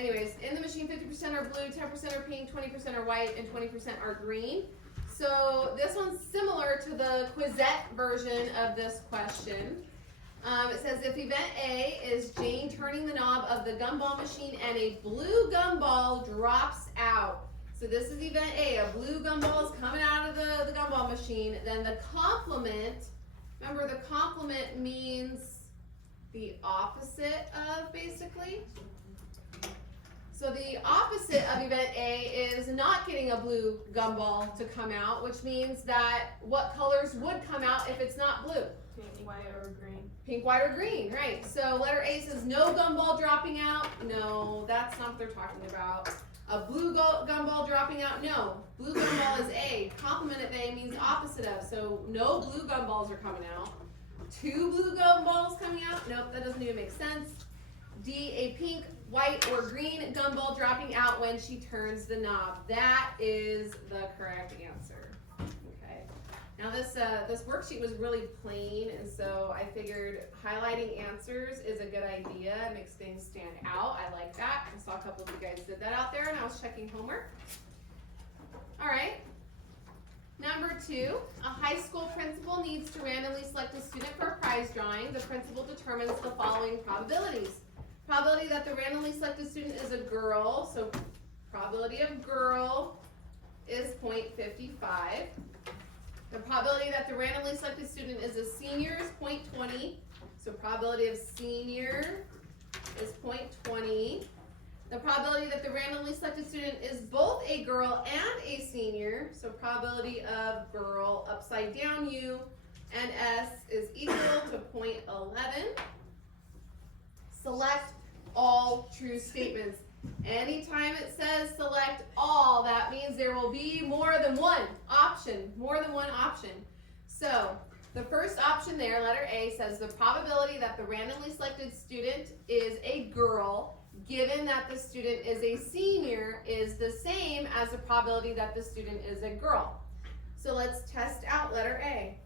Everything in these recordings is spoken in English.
anyways, in the machine 50% are blue, 10% are pink, 20% are white, and 20% are green. So this one's similar to the Quizette version of this question. It says if event A is Jane turning the knob of the gumball machine and a blue gumball drops out. So this is event A, a blue gumball is coming out of the gumball machine. Then the complement, remember the complement means the opposite of, basically. So the opposite of event A is not getting a blue gumball to come out, which means that what colors would come out if it's not blue? Pink, white, or green. Pink, white, or green, right. So letter A says no gumball dropping out. No, that's not what they're talking about. A blue gumball dropping out, no. Blue gumball is A. Complement of A means opposite of, so no blue gumballs are coming out. Two blue gumballs coming out, nope, that doesn't even make sense. D, a pink, white, or green gumball dropping out when she turns the knob. That is the correct answer. Okay. Now this worksheet was really plain, and so I figured highlighting answers is a good idea. It makes things stand out. I like that. I saw a couple of you guys did that out there, and I was checking homework. All right. Number 2, a high school principal needs to randomly select a student for a prize drawing. The principal determines the following probabilities. Probability that the randomly selected student is a girl, so probability of girl is 0.55. The probability that the randomly selected student is a senior is 0.20, so probability of senior is 0.20. The probability that the randomly selected student is both a girl and a senior, so probability of girl upside down U and S is equal to 0.11. Select all true statements. Anytime it says select all, that means there will be more than one option, So the first option there, letter A, says the probability that the randomly selected student is a girl, given that the student is a senior, is the same as the probability that the student is a girl. So let's test out letter A.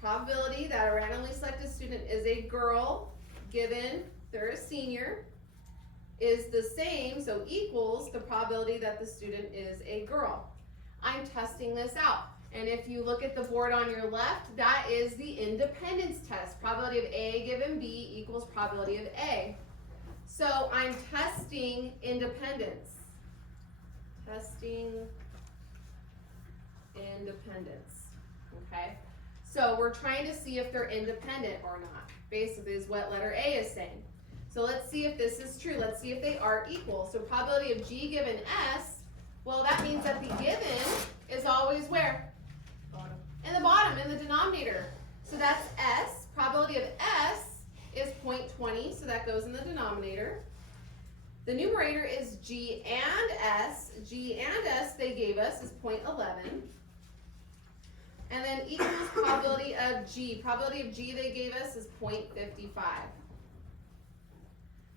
Probability that a randomly selected student is a girl, given they're a senior, is the same, so equals the probability that the student is a girl. I'm testing this out. And if you look at the board on your left, that is the independence test. Probability of A given B equals probability of A. So I'm testing independence. Testing independence. Okay? So we're trying to see if they're independent or not. Basically is what letter A is saying. So let's see if this is true. Let's see if they are equal. So probability of G given S, well, that means that the given is always where? Bottom. In the bottom, in the denominator. So that's S. Probability of S is 0.20, so that goes in the denominator. The numerator is G and S. G and S they gave us is 0.11. And then equals probability of G. Probability of G they gave us is 0.55.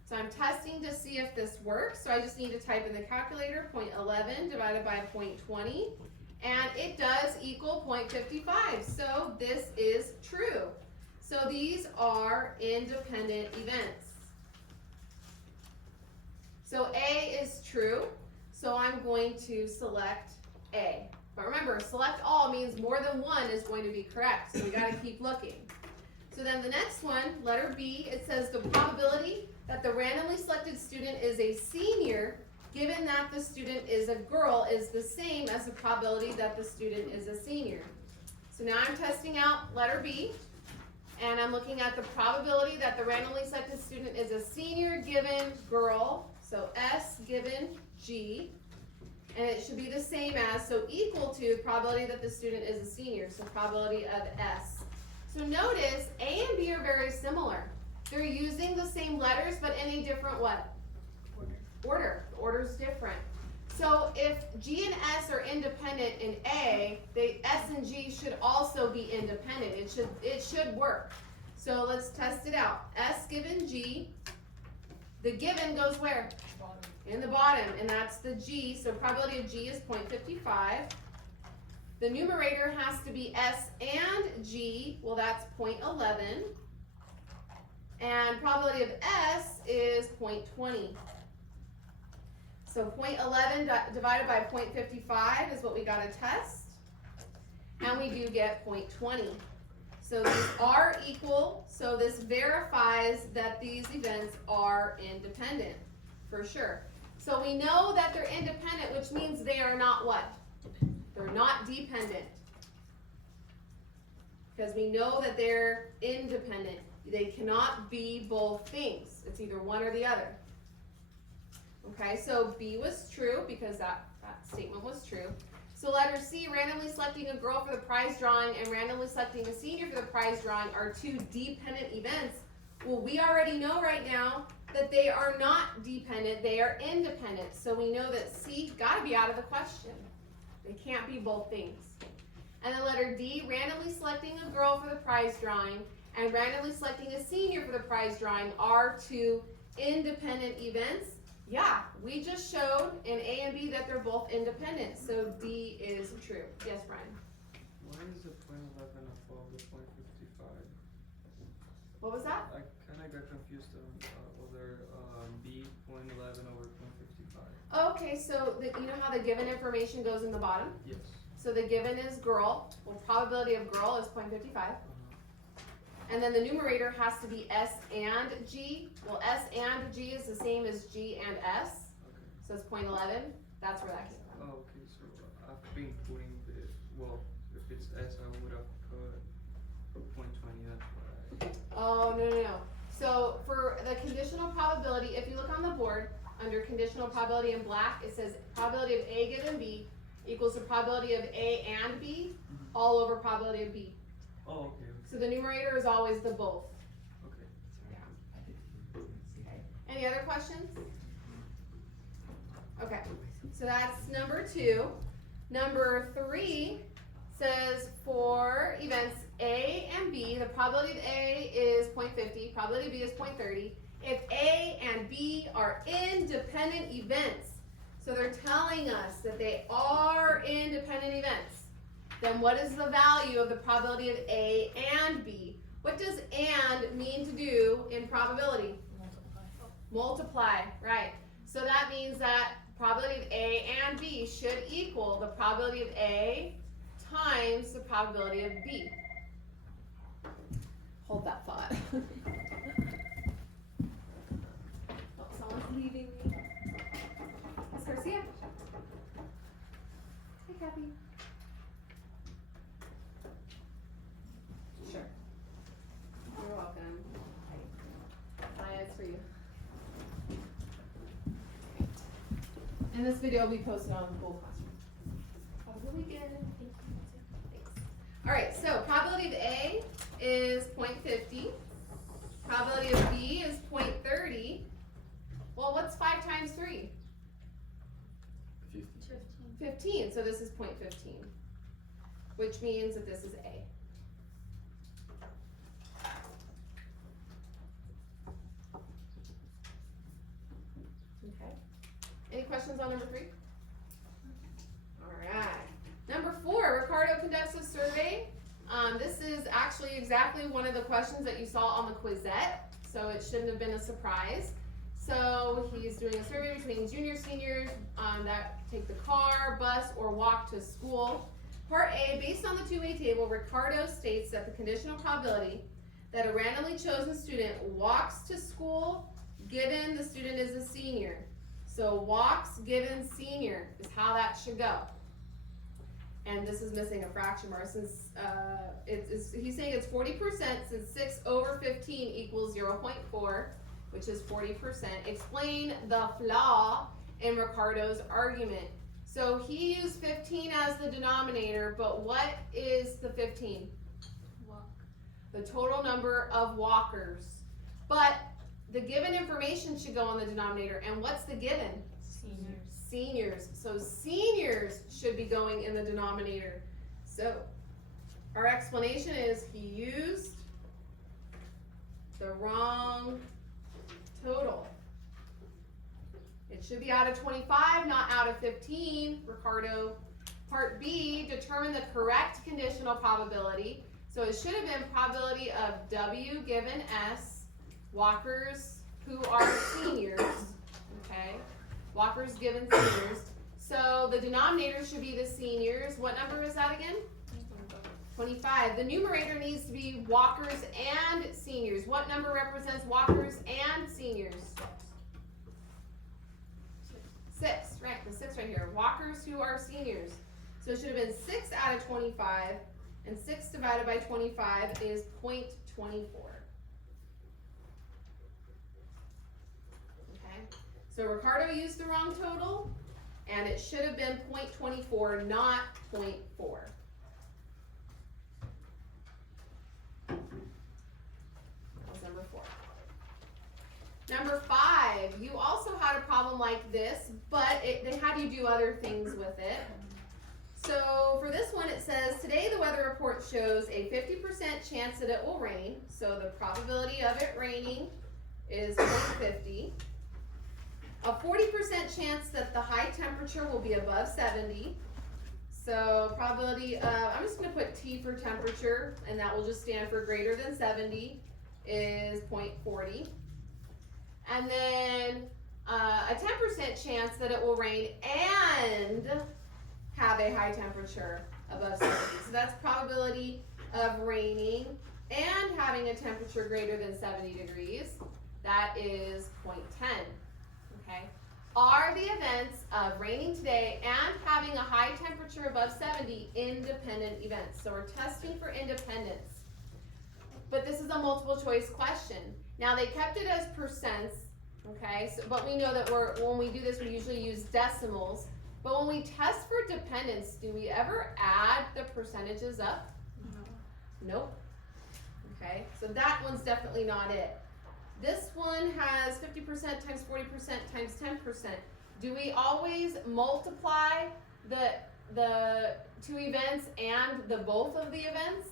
So I'm testing to see if this works. So I just need to type in the calculator 0.11 divided by 0.20. And it does equal 0.55. So this is true. So these are independent events. So A is true. So I'm going to select A. But remember, select all means more than one is going to be correct. So we got to keep looking. So then the next one, letter B, it says the probability that the randomly selected student is a senior, given that the student is a girl, is the same as the probability that the student is a senior. So now I'm testing out letter B, and I'm looking at the probability that the randomly selected student is a senior given girl, so S given G, and it should be the same as, so equal to the probability that the student is a senior, so probability of S. So notice A and B are very similar. They're using the same letters, but in a different what? Order. The order's different. So if G and S are independent in A, S and G should also be independent. It should work. So let's test it out. S given G. The given goes where? Bottom. In the bottom, and that's the G. So probability of G is 0.55. The numerator has to be S and G. Well, that's 0.11. And probability of S is 0.20. So 0.11 divided by 0.55 is what we gotta test. And we do get 0.20. So these are equal, so this verifies that these events are independent, for sure. So we know that they're independent, which means they are not what? They're not dependent. Because we know that they're independent. They cannot be both things. It's either one or the other. Okay, so B was true because that statement was true. So letter C, randomly selecting a girl for the prize drawing and randomly selecting a senior for the prize drawing are two dependent events. Well, we already know right now that they are not dependent, they are independent. So we know that C gotta be out of the question. They can't be both things. And then letter D, randomly selecting a girl for the prize drawing and randomly selecting a senior for the prize drawing are two independent events. Yeah, we just showed in A and B that they're both independent, so D is true. Yes, Brian? Why is the 0.11 above the 0.55? What was that? I kinda got confused on whether B 0.11 over 0.55. Okay, so you know how the given information goes in the bottom? Yes. So the given is girl, well, probability of girl is 0.55. And then the numerator has to be S and G. Well, S and G is the same as G and S. Okay. So it's 0.11. That's where that came from. Oh, okay, so I've been putting the, well, if it's S, I would have put 0.20, that's why. Oh, no. So for the conditional probability, if you look on the board, under conditional probability in black, it says probability of A given B equals the probability of A and B all over probability of B. Oh, okay. So the numerator is always the both. Okay. Any other questions? Okay, so that's number 2. Number 3 says for events A and B, the probability of A is 0.50, probability of B is 0.30. If A and B are independent events, so they're telling us that they are independent events, then what is the value of the probability of A and B? What does and mean to do in probability? Multiply, right. So that means that probability of A and B should equal the probability of A times the probability of B. Hold that thought. Oh, someone's leaving me. Miss Garcia. Hey, Kathy. Sure. You're welcome. Maya, it's for you. And this video will be posted on Google Classroom. Have a good weekend. Thanks. Alright, so probability of A is 0.50. Probability of B is 0.30. Well, what's 5 times 3? 15. So this is 0.15. Which means that this is A. Okay. Any questions on number 3? Alright. Number 4, Ricardo conducts a survey. This is actually exactly one of the questions that you saw on the Quizette, so it shouldn't have been a surprise. So he's doing a survey between junior, seniors that take the car, bus, or walk to school. Part A, based on the two-way table, Ricardo states that the conditional probability that a randomly chosen student walks to school given the student is a senior. So walks given senior is how that should go. And this is missing a fraction mark since he's saying it's 40% since 6 over 15 equals 0.4, which is 40%. Explain the flaw in Ricardo's argument. So he used 15 as the denominator, but what is the 15? Walk. The total number of walkers. But the given information should go on the denominator, and what's the given? Seniors. Seniors. So seniors should be going in the denominator. So our explanation is he used the wrong total. It should be out of 25, not out of 15, Ricardo. Part B, determine the correct conditional probability. So it should have been probability of W given S, walkers who are seniors, okay? Walkers walkers given seniors. So the denominator should be the seniors. What number is that again? 25. The numerator needs to be walkers and seniors. What number represents walkers and seniors? 6, right, the 6 right here. Walkers who are seniors. So it should have been 6 out of 25, and 6 divided by 25 is 0.24. Okay, so Ricardo used the wrong total, and it should have been 0.24, not 0.4. That was number 4. Number 5, you also had a problem like this, but they had you do other things with it. So for this one, it says, today the weather report shows a 50% chance that it will rain. So the probability of it raining is 0.50. A 40% chance that the high temperature will be above 70. So probability of, I'm just going to put T for temperature, and that will just stand for greater than 70, is 0.40. And then a 10% chance that it will rain and have a high temperature above 70. So that's probability of raining and having a temperature greater than 70 degrees. That is 0.10. Okay. Are the events of raining today and having a high temperature above 70 independent events? So we're testing for independence. But this is a multiple choice question. Now they kept it as percents, okay? So, but we know that when we do this, we usually use decimals. But when we test for dependence, do we ever add the percentages up? No. Nope. Okay, so that one's definitely not it. This one has 50% times 40% times 10%. Do we always multiply the two events and the both of the events?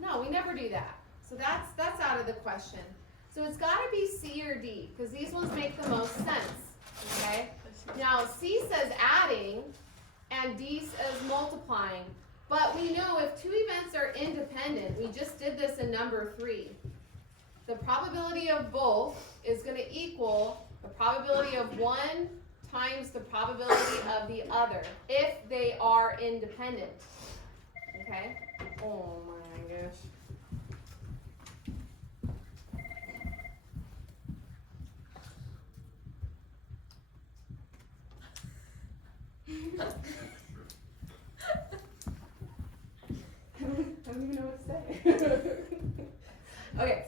No, we never do that. So that's out of the question. So it's got to be C or D, because these ones make the most sense. Okay. Now C says adding and D says multiplying. But we know if two events are independent, we just did this in number 3. The probability of both is going to equal the probability of one times the probability of the other if they are independent. Okay? Oh my gosh. I don't even know what to say. Okay,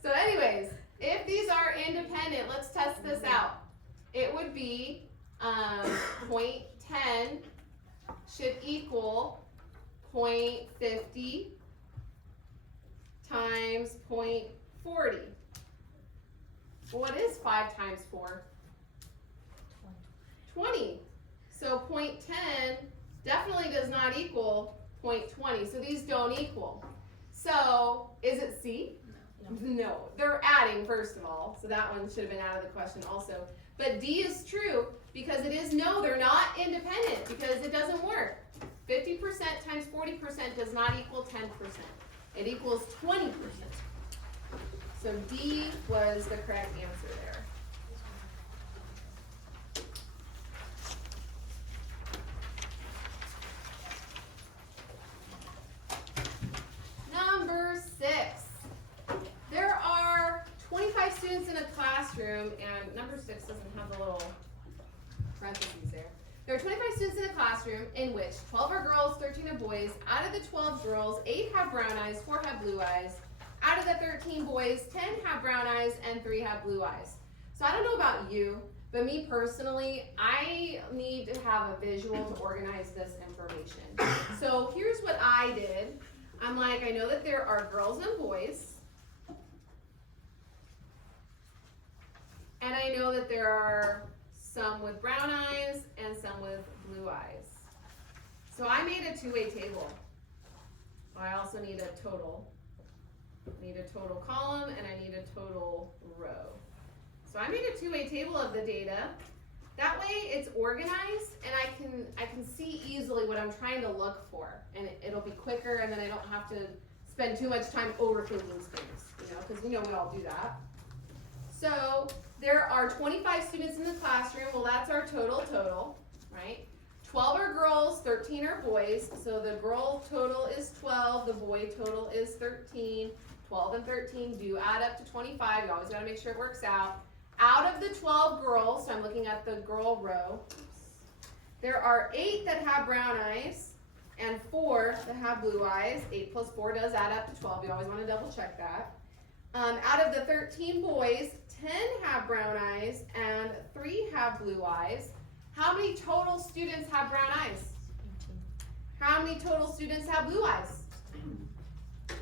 so anyways, if these are independent, let's test this out. It would be 0.10 should equal 0.50 times 0.40. Well, what is 5 times 4? 20. So 0.10 definitely does not equal 0.20. So these don't equal. So is it C? No. They're adding, first of all. So that one should have been out of the question also. But D is true because it is no, they're not independent because it doesn't work. 50% times 40% does not equal 10%. It equals 20%. So D was the correct answer there. Number 6. There are 25 students in a classroom, and number 6 doesn't have the little parentheses there. There are 25 students in a classroom in which 12 are girls, 13 are boys. Out of the 12 girls, 8 have brown eyes, 4 have blue eyes. Out of the 13 boys, 10 have brown eyes and 3 have blue eyes. So I don't know about you, but me personally, I need to have a visual to organize this information. So here's what I did. I'm like, I know that there are girls and boys. And I know that there are some with brown eyes and some with blue eyes. So I made a two-way table. I also need a total. I need a total column and I need a total row. So I made a two-way table of the data. That way it's organized and I can see easily what I'm trying to look for, and it'll be quicker, and then I don't have to spend too much time overthinking things, you know, because we know we all do that. So there are 25 students in the classroom. Well, that's our total, right? 12 are girls, 13 are boys. So the girl total is 12, the boy total is 13. 12 and 13 do add up to 25. You always gotta make sure it works out. Out of the 12 girls, so I'm looking at the girl row, there are 8 that have brown eyes and 4 that have blue eyes. 8 plus 4 does add up to 12. You always wanna double check that. Out of the 13 boys, 10 have brown eyes and 3 have blue eyes. How many total students have brown eyes? 18. How many total students have blue eyes? Okay.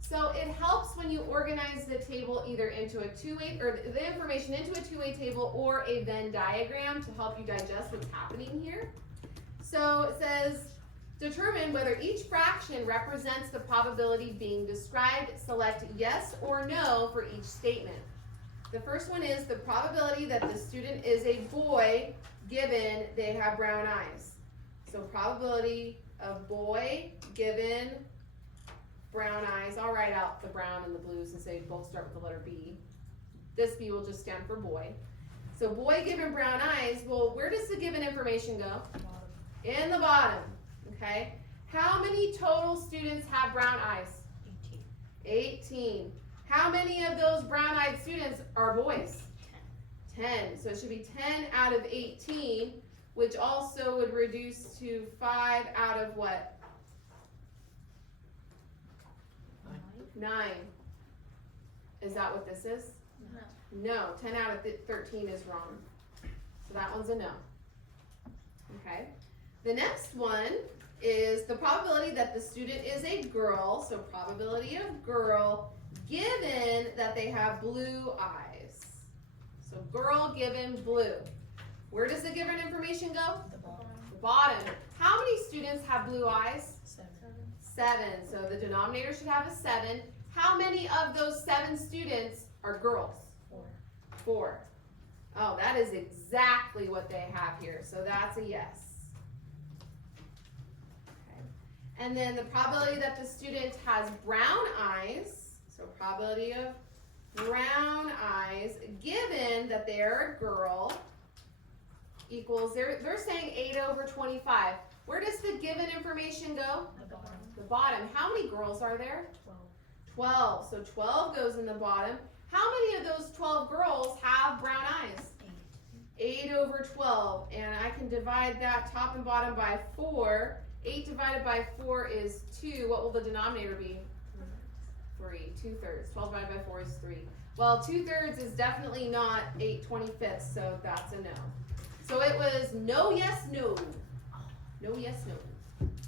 So it helps when you organize the table either into a two-way, or the information into a two-way table or a Venn diagram to help you digest what's happening here. So it says, determine whether each fraction represents the probability being described. Select yes or no for each statement. The first one is the probability that the student is a boy given they have brown eyes. So probability of boy given brown eyes. I'll write out the brown and the blue since they both start with the letter B. This B will just stand for boy. So boy given brown eyes, well, where does the given information go? Bottom. In the bottom, okay? How many total students have brown eyes? 18. 18. How many of those brown-eyed students are boys? 10. So it should be 10 out of 18, which also would reduce to 5 out of what? 9. Is that what this is? No. No, 10 out of 13 is wrong. So that one's a no. Okay. The next one is the probability that the student is a girl. So probability of girl given that they have blue eyes. So girl given blue. Where does the given information go? The bottom. The bottom. How many students have blue eyes? 7. 7. So the denominator should have a 7. How many of those 7 students are girls? 4. 4. Oh, that is exactly what they have here. So that's a yes. Okay. And then the probability that the student has brown eyes. So probability of brown eyes given that they're a girl equals, they're saying 8 over 25. Where does the given information go? The bottom. The bottom. How many girls are there? 12. 12. So 12 goes in the bottom. How many of those 12 girls have brown eyes? 8. 8 over 12. And I can divide that top and bottom by 4. 8 divided by 4 is 2. What will the denominator be? 3. 2/3. 12 divided by 4 is 3. Well, 2/3 is definitely not 8/25, so that's a no. So it was no, yes, no. No, yes, no.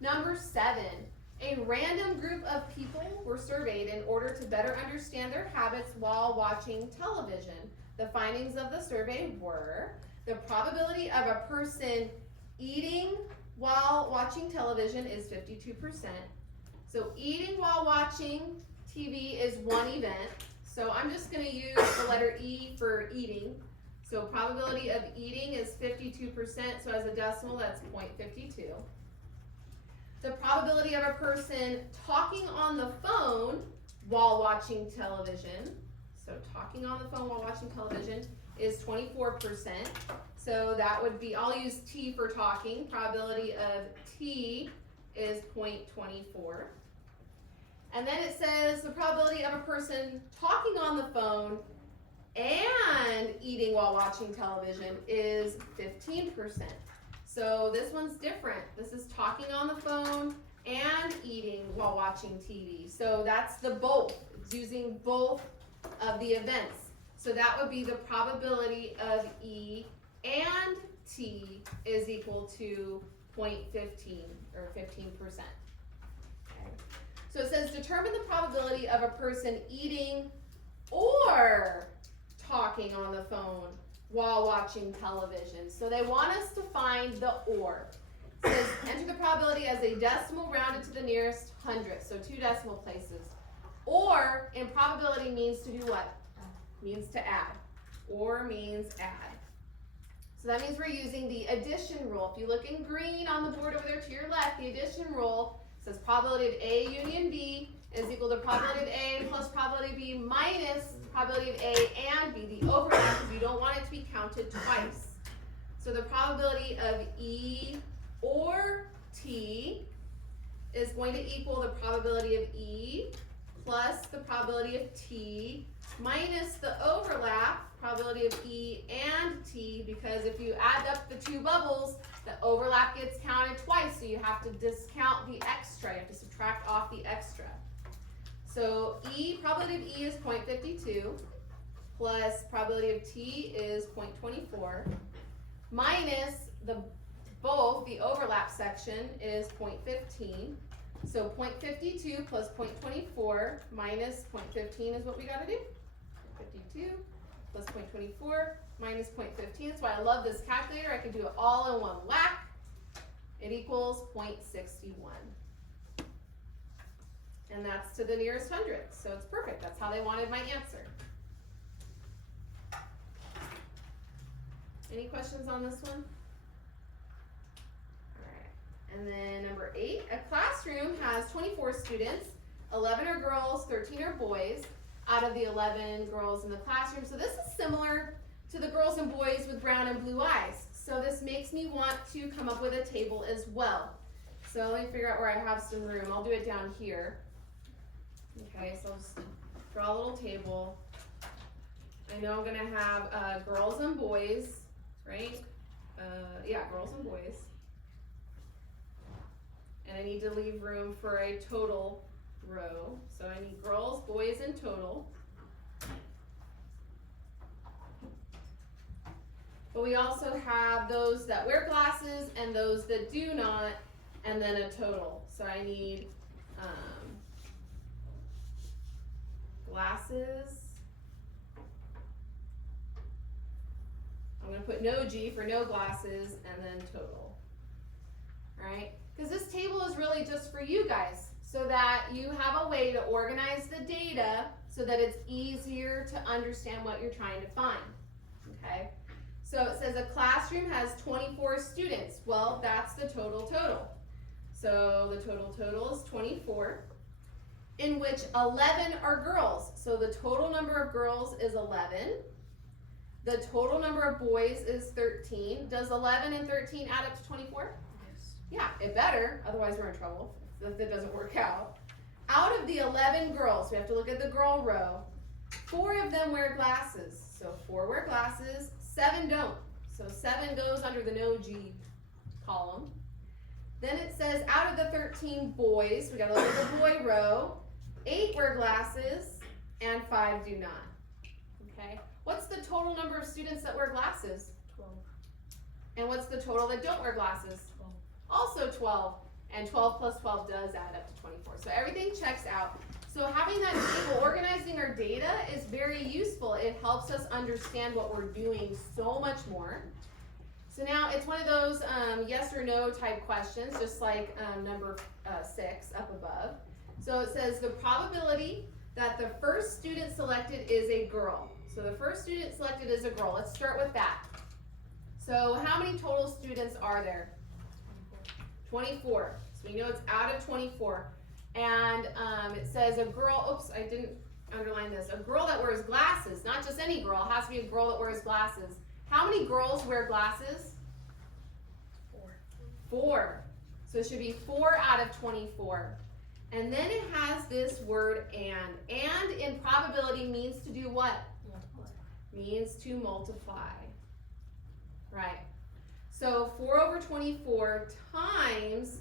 Number 7. A random group of people were surveyed in order to better understand their habits while watching television. The findings of the survey were the probability of a person eating while watching television is 52%. So eating while watching TV is one event. So I'm just going to use the letter E for eating. So probability of eating is 52%. So as a decimal, that's 0.52. The probability of a person talking on the phone while watching television. So talking on the phone while watching television is 24%. So that would be, I'll use T for talking. Probability of T is 0.24. And then it says the probability of a person talking on the phone and eating while watching television is 15%. So this one's different. This is talking on the phone and eating while watching TV. So that's the both. It's using both of the events. So that would be the probability of E and T is equal to 0.15 or 15%. Okay. So it says determine the probability of a person eating or talking on the phone while watching television. So they want us to find the or. It says enter the probability as a decimal rounded to the nearest hundredth, so 2 decimal places. Or in probability means to do what? Means to add. Or means add. So that means we're using the addition rule. If you look in green on the board over there to your left, the addition rule says probability of A union B is equal to probability of A plus probability of B minus probability of A and B, the overlap, because you don't want it to be counted twice. So the probability of E or T is going to equal the probability of E plus the probability of T minus the overlap, probability of E and T, because if you add up the two bubbles, the overlap gets counted twice, so you have to discount the extra, you have to subtract off the extra. So probability of E is 0.52 plus probability of T is 0.24 minus the overlap section is 0.15. So 0.52 plus 0.24 minus 0.15 is what we gotta do. 52 plus 0.24 minus 0.15. That's why I love this calculator. I can do it all in one whack. It equals 0.61. And that's to the nearest hundredth. So it's perfect. That's how they wanted my answer. Any questions on this one? And then number 8, a classroom has 24 students, 11 are girls, 13 are boys, out of the 11 girls in the classroom. So this is similar to the girls and boys with brown and blue eyes. So this makes me want to come up with a table as well. So let me figure out where I have some room. I'll do it down here. Okay, so I'll just draw a little table. I know I'm gonna have girls and boys, right? Yeah, girls and boys. And I need to leave room for a total row. So I need girls, boys, and total. But we also have those that wear glasses and those that do not, and then a total. So I need glasses. I'm gonna put no G for no glasses, and then total. All right? Because this table is really just for you guys, so that you have a way to organize the data so that it's easier to understand what you're trying to find, okay? So it says a classroom has 24 students. Well, that's the total. So the total is 24, in which 11 are girls. So the total number of girls is 11. The total number of boys is 13. Does 11 and 13 add up to 24? Yeah, it better, otherwise we're in trouble if that doesn't work out. Out of the 11 girls, we have to look at the girl row, 4 of them wear glasses. So 4 wear glasses, 7 don't. So 7 goes under the no G column. Then it says out of the 13 boys, we gotta look at the boy row, 8 wear glasses and 5 do not. Okay, what's the total number of students that wear glasses? 12. And what's the total that don't wear glasses? Also 12, and 12 plus 12 does add up to 24. So everything checks out. So having that table, organizing our data is very useful. It helps us understand what we're doing so much more. So now it's one of those yes or no type questions, just like number 6 up above. So it says the probability that the first student selected is a girl. So the first student selected is a girl. Let's start with that. So how many total students are there? 24. So we know it's out of 24. And it says a girl, oops, I didn't underline this. A girl that wears glasses, not just any girl, it has to be a girl that wears glasses. How many girls wear glasses? 4. So it should be 4 out of 24. And then it has this word and. And in probability means to do what? Multiply. Means to multiply. Right. So 4 over 24 times,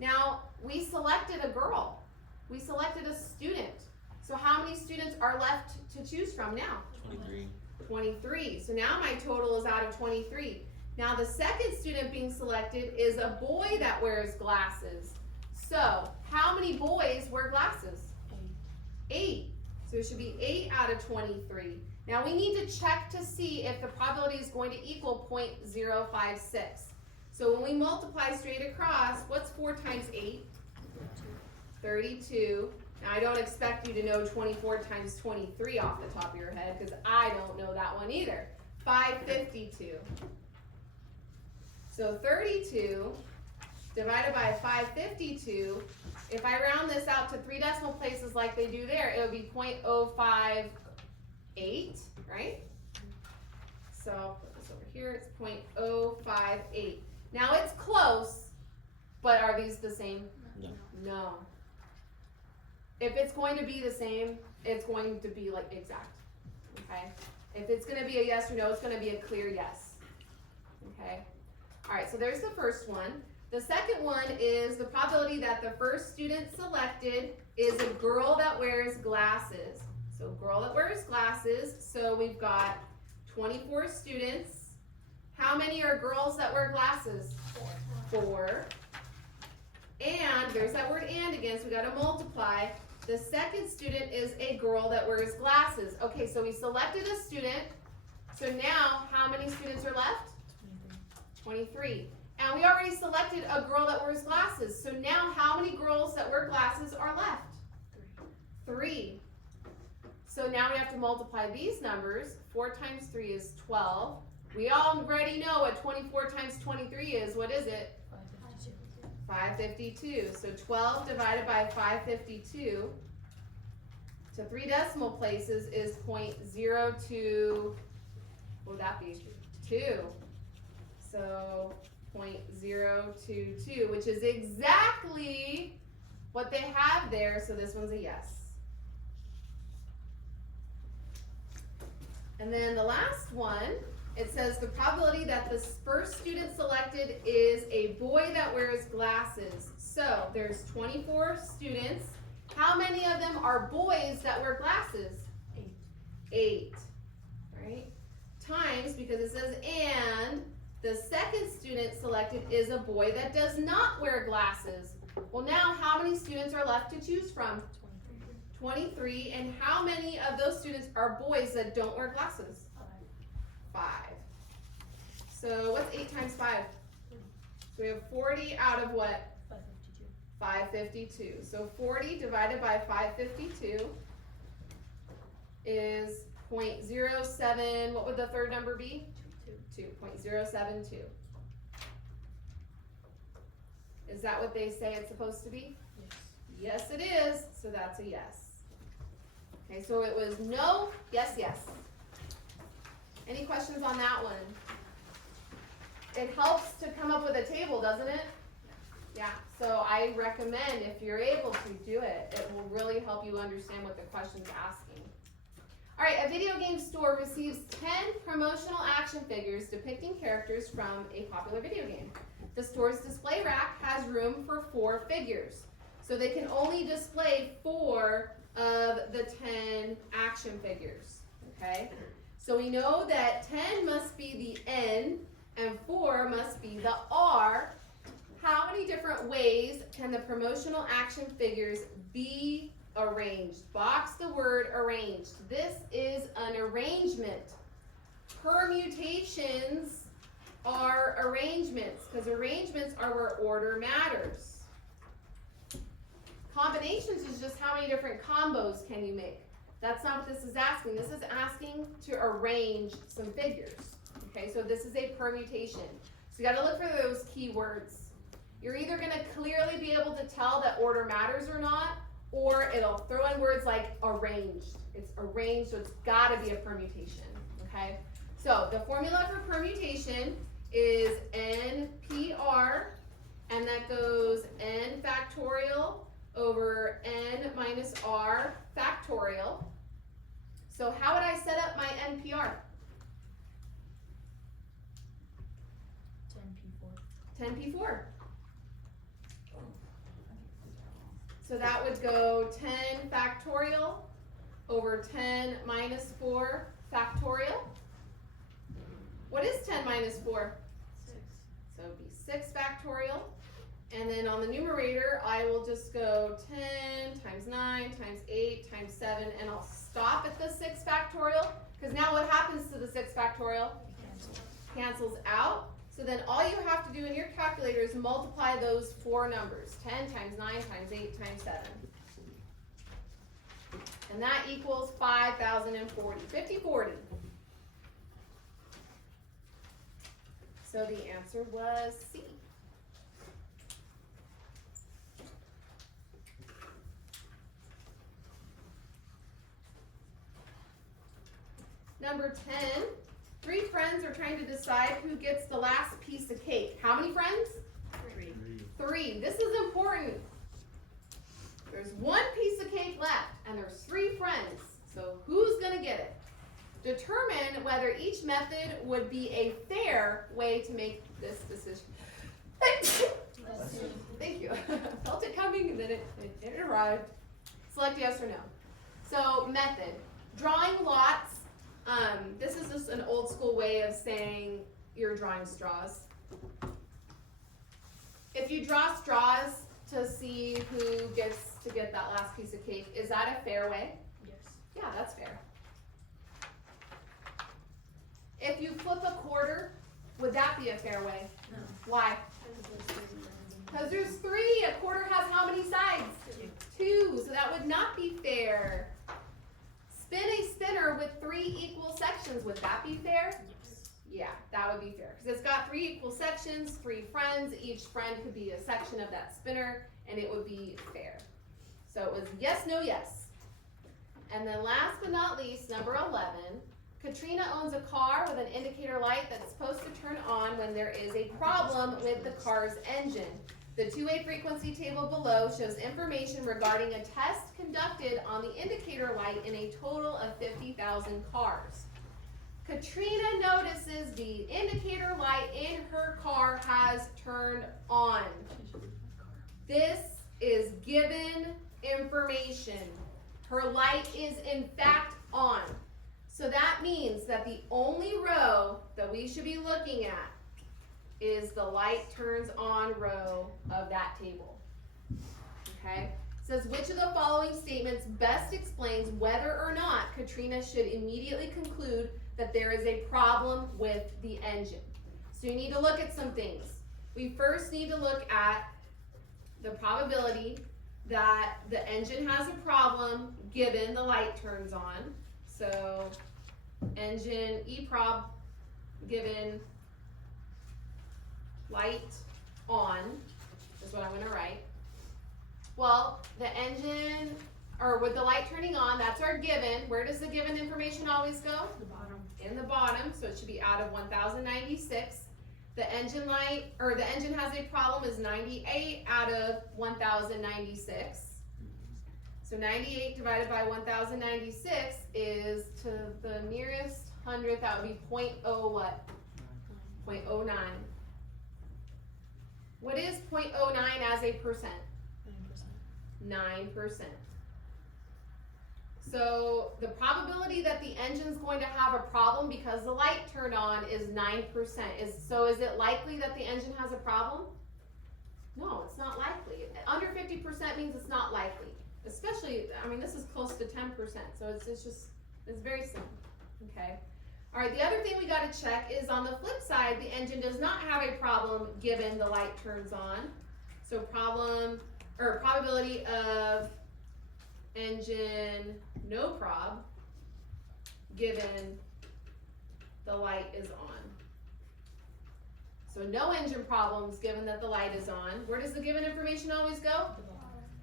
now we selected a girl. We selected a student. So how many students are left to choose from now? 23. 23. So now my total is out of 23. Now the second student being selected is a boy that wears glasses. So how many boys wear glasses? 8. So it should be 8 out of 23. Now we need to check to see if the probability is going to equal 0.056. So when we multiply straight across, what's 4 times 8? 32. Now I don't expect you to know 24 times 23 off the top of your head because I don't know that one either. 552. So 32 divided by 552, if I round this out to 3 decimal places like they do there, it would be 0.058, right? So I'll put this over here, it's 0.058. Now it's close, but are these the same? No. No. If it's going to be the same, it's going to be like exact, okay? If it's gonna be a yes or no, it's gonna be a clear yes, okay? All right, so there's the first one. The second one is the probability that the first student selected is a girl that wears glasses. So girl that wears glasses, so we've got 24 students. How many are girls that wear glasses? 4. And there's that word and again, so we gotta multiply. The second student is a girl that wears glasses. Okay, so we selected a student. So now, how many students are left? 23. And we already selected a girl that wears glasses. So now, how many girls that wear glasses are left? 3. So now we have to multiply these numbers. 4 times 3 is 12. We already know what 24 times 23 is. What is it? 552. So 12 divided by 552 to 3 decimal places is 0.02. What would that be? 2. So 0.022, which is exactly what they have there. So this one's a yes. And then the last one, it says the probability that the first student selected is a boy that wears glasses. So there's 24 students. How many of them are boys that wear glasses? 8. Right? Times, because it says and, the second student selected is a boy that does not wear glasses. Well, now how many students are left to choose from? 23. And how many of those students are boys that don't wear glasses? 5. So what's 8 times 5? So we have 40 out of what? 552. So 40 divided by 552 is 0.07. What would the third number be? 2.072. Is that what they say it's supposed to be? Yes, it is. So that's a yes. Okay, so it was no, yes, yes. Any questions on that one? It helps to come up with a table, doesn't it? Yeah, so I recommend if you're able to do it, it will really help you understand what the question's asking. All right, a video game store receives 10 promotional action figures depicting characters from a popular video game. The store's display rack has room for 4 figures, so they can only display 4 of the 10 action figures, okay? So we know that 10 must be the N and 4 must be the R. How many different ways can the promotional action figures be arranged? Box the word arranged. This is an arrangement. Permutations are arrangements because arrangements are where order matters. Combinations is just how many different combos can you make. That's not what this is asking. This is asking to arrange some figures. Okay, so this is a permutation. So you got to look for those keywords. You're either going to clearly be able to tell that order matters or not, or it'll throw in words like arranged. It's arranged, so it's got to be a permutation. Okay, so the formula for permutation is NPR, and that goes N factorial over N minus R factorial. So how would I set up my NPR? 10P4. So that would go 10 factorial over 10 minus 4 factorial. What is 10 minus 4? 6. So it would be 6 factorial. And then on the numerator, I will just go 10 times 9 times 8 times 7, and I'll stop at the 6 factorial, because now what happens to the 6 factorial? Cancels out. So then all you have to do in your calculator is multiply those 4 numbers, 10 times 9 times 8 times 7. And that equals 5,040, 5040. So the answer was C. number 10. 3 friends are trying to decide who gets the last piece of cake. How many friends? 3. This is important. There's 1 piece of cake left, and there's 3 friends. So who's gonna get it? Determine whether each method would be a fair way to make this decision. Thank you. Felt it coming and then it arrived. Select yes or no. So method, drawing lots. This is just an old school way of saying you're drawing straws. If you draw straws to see who gets to get that last piece of cake, is that a fair way? Yes. Yeah, that's fair. If you flip a quarter, would that be a fair way? No. Why? Because there's 3. A quarter has how many sides? 2. So that would not be fair. Spin a spinner with 3 equal sections. Would that be fair? Yes. Yeah, that would be fair. Because it's got 3 equal sections, 3 friends. Each friend could be a section of that spinner, and it would be fair. So it was yes, no, yes. And then last but not least, number 11. Katrina owns a car with an indicator light that's supposed to turn on when there is a problem with the car's engine. The two-way frequency table below shows information regarding a test conducted on the indicator light in a total of 50,000 cars. Katrina notices the indicator light in her car has turned on. This is given information. Her light is in fact on. So that means that the only row that we should be looking at is the light turns on row of that table. Okay? It says, which of the following statements best explains whether or not Katrina should immediately conclude that there is a problem with the engine? So you need to look at some things. We first need to look at the probability that the engine has a problem given the light turns on. So engine EPROB given light on is what I'm going to write. Well, the engine, or with the light turning on, that's our given. Where does the given information always go? The bottom. In the bottom, so it should be out of 1096. The engine light, or the engine has a problem is 98 out of 1096. So 98 divided by 1096 is to the nearest hundredth, that would be 0.0 what? 0.09. What is 0.09 as a percent? 9%. 9%. So the probability that the engine's going to have a problem because the light turned on is 9%. So is it likely that the engine has a problem? No, it's not likely. Under 50% means it's not likely. Especially, I mean, this is close to 10%, so it's very simple, okay? All right, the other thing we gotta check is on the flip side, the engine does not have a problem given the light turns on. So probability of engine no prob given the light is on. So no engine problems given that the light is on. Where does the given information always go?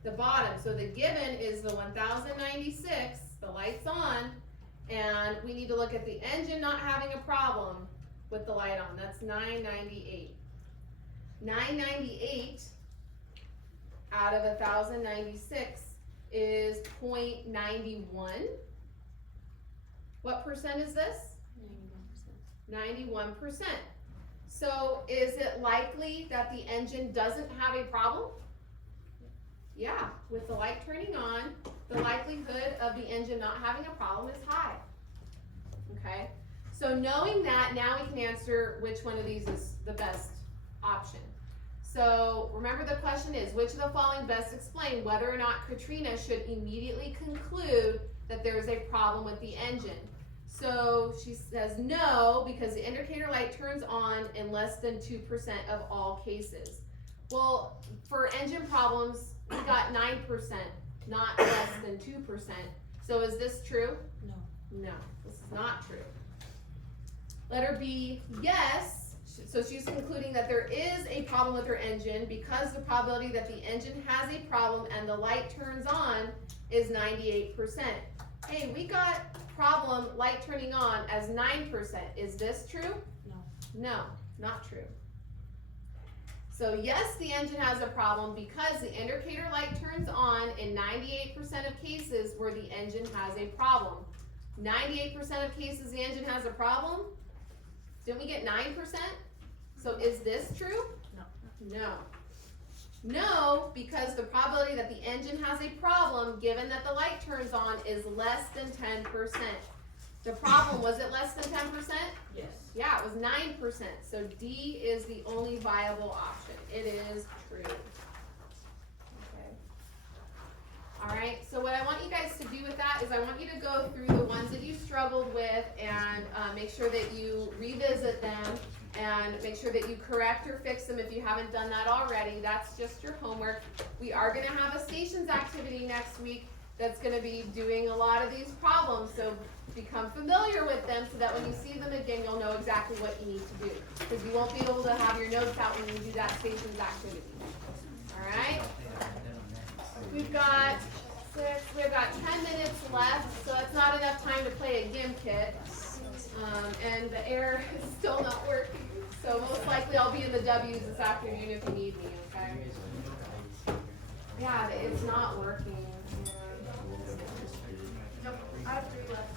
The bottom. So the given is the 1096, the light's on, and we need to look at the engine not having a problem with the light on. That's 998. 998 out of 1096 is 0.91. What percent is this? 91%. 91%. So is it likely that the engine doesn't have a problem? Yeah, with the light turning on, the likelihood of the engine not having a problem is high. Okay, so knowing that, now we can answer which one of these is the best option. So remember the question is, which of the following best explain whether or not Katrina should immediately conclude that there is a problem with the engine? So she says no, because the indicator light turns on in less than 2% of all cases. Well, for engine problems, we got 9%, not less than 2%. So is this true? No. No, this is not true. Letter B, yes. So she's concluding that there is a problem with her engine because the probability that the engine has a problem and the light turns on is 98%. Hey, we got problem, light turning on, as 9%. Is this true? No. No, not true. So yes, the engine has a problem because the indicator light turns on in 98% of cases where the engine has a problem. 98% of cases the engine has a problem? Didn't we get 9%? So is this true? No. No. No, because the probability that the engine has a problem, given that the light turns on, is less than 10%. The problem, was it less than 10%? Yes. Yeah, it was 9%. So D is the only viable option. It is true. Okay. Alright, so what I want you guys to do with that is I want you to go through the ones that you struggled with and make sure that you revisit them and make sure that you correct or fix them if you haven't done that already. That's just your homework. We are going to have a stations activity next week that's going to be doing a lot of these problems. So become familiar with them so that when you see them again, you'll know exactly what you need to do. Because you won't be able to have your notes out when you do that stations activity. Alright? We've got 10 minutes left, so it's not enough time to play a GIMP kit. And the air is still not working. So most likely I'll be in the W's this afternoon if you need me, okay? Yeah, it's not working. Nope, I have 3 left.